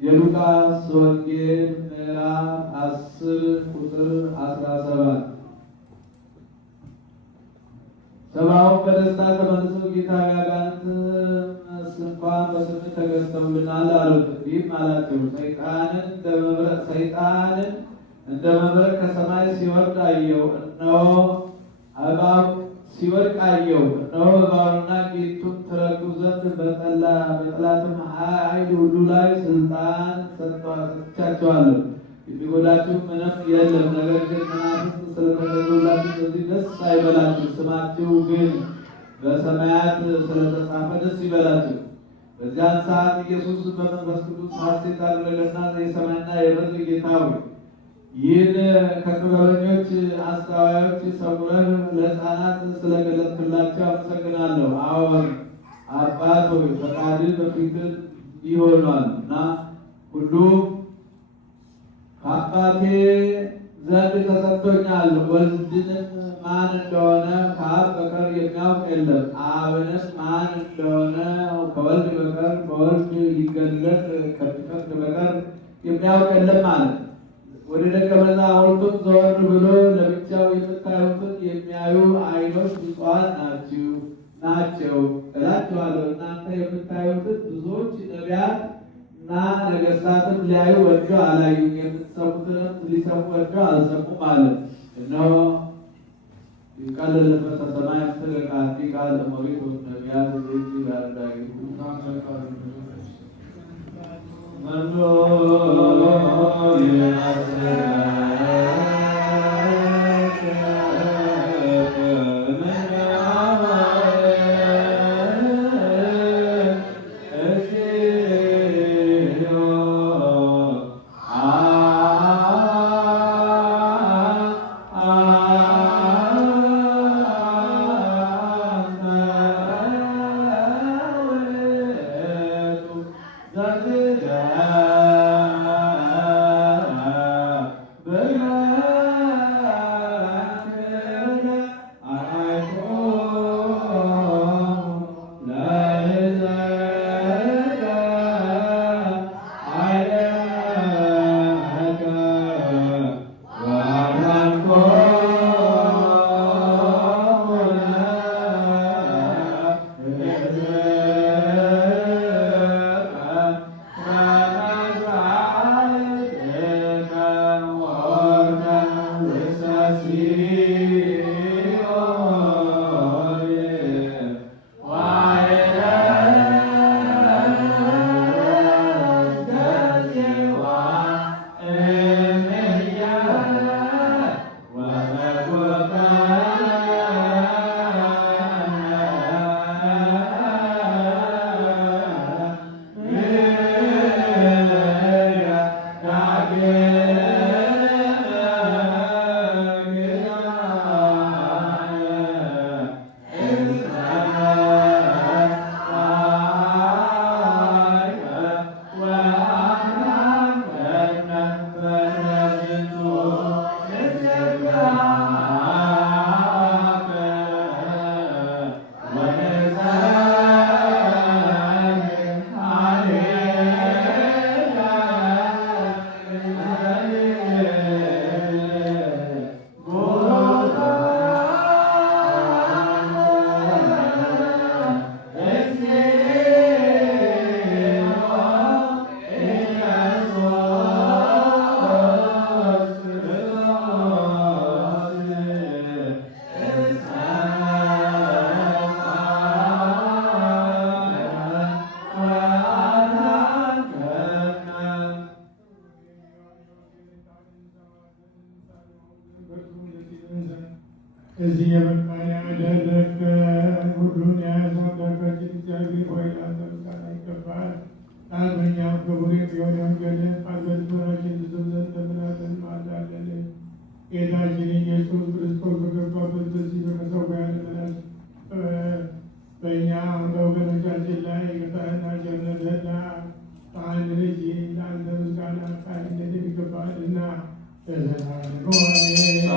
የሉቃስ ወንጌል ምዕራፍ 10 ቁጥር 17 ሰብአውን በደስታ ተመልሰው ጌታ ያጋንንት እንኳን በስምህ ተገዝተውልናል አሉት። እንዲህም አላቸው፣ ሰይጣንን እንደ መብረቅ ከሰማይ ሲወርድ አየሁ። እነሆ እባቡንና ጊንጡን ትረግጡ ዘንድ በጠላትም ኃይል ሁሉ ላይ ስልጣን ሰጥቻችኋለሁ። የሚጎዳችሁ ምንም የለም። ነገር ግን መናፍስት ስለተገዙላችሁ በዚህ ደስ አይበላችሁ፣ ስማችሁ ግን በሰማያት ስለተጻፈ ደስ ይበላችሁ። በዚያን ሰዓት ኢየሱስ በመንፈስ ቅዱስ ሐሴት አደረገና የሰማይና የምድር ጌታ ሆይ ይህን ከጥበበኞች አስተዋዮች ሰውረህ ለሕፃናት ስለገለጥክላቸው አመሰግናለሁ። አዎን አባት ሆይ ፈቃድህ በፊትህ ይሆናል እና ሁሉ ከአባቴ ዘንድ ተሰጥቶኛል። ወልድንም ማን እንደሆነ ከአብ በቀር የሚያውቅ የለም፣ አብንም ማን እንደሆነ ከወልድ በቀር በወልድ ሊገለጥ ከሚፈቅድ በቀር የሚያውቅ የለም ማለት። ወደ ደቀ መዛሙርቱም ዘወር ብሎ ለብቻው የምታዩትን የሚያዩ ዓይኖች ብፁዓን ናቸው እላችኋለሁ። እናንተ የምታዩትን ብዙዎች ነቢያት እና ነገሥታትም ሊያዩ ወደው አላዩም፣ የምትሰሙትንም ሊሰሙ ወደው አልሰሙም ማለት። እነሆ ይቀልልበት ሰማይ ተለቃቲ ቃል ሞሪት ወነቢያት ወይዚ ባርዳጊ መኖ ምስጋና ይገባል። ዳግመኛም ክቡር የሆነ ወንጌልን አገልግሎታችን ትስብ ዘንድ ለምናትን ማልዳለን። ጌታችን ኢየሱስ ክርስቶስ በገባበት በዚህ በመሠዊያ ልመናት በእኛ በወገኖቻችን ላይ ይቅርታህና ቸርነትህን በአንድ ልጅ ለአንተ ምስጋና ቃልነት የሚገባልና ለዘላለሙ አሜን።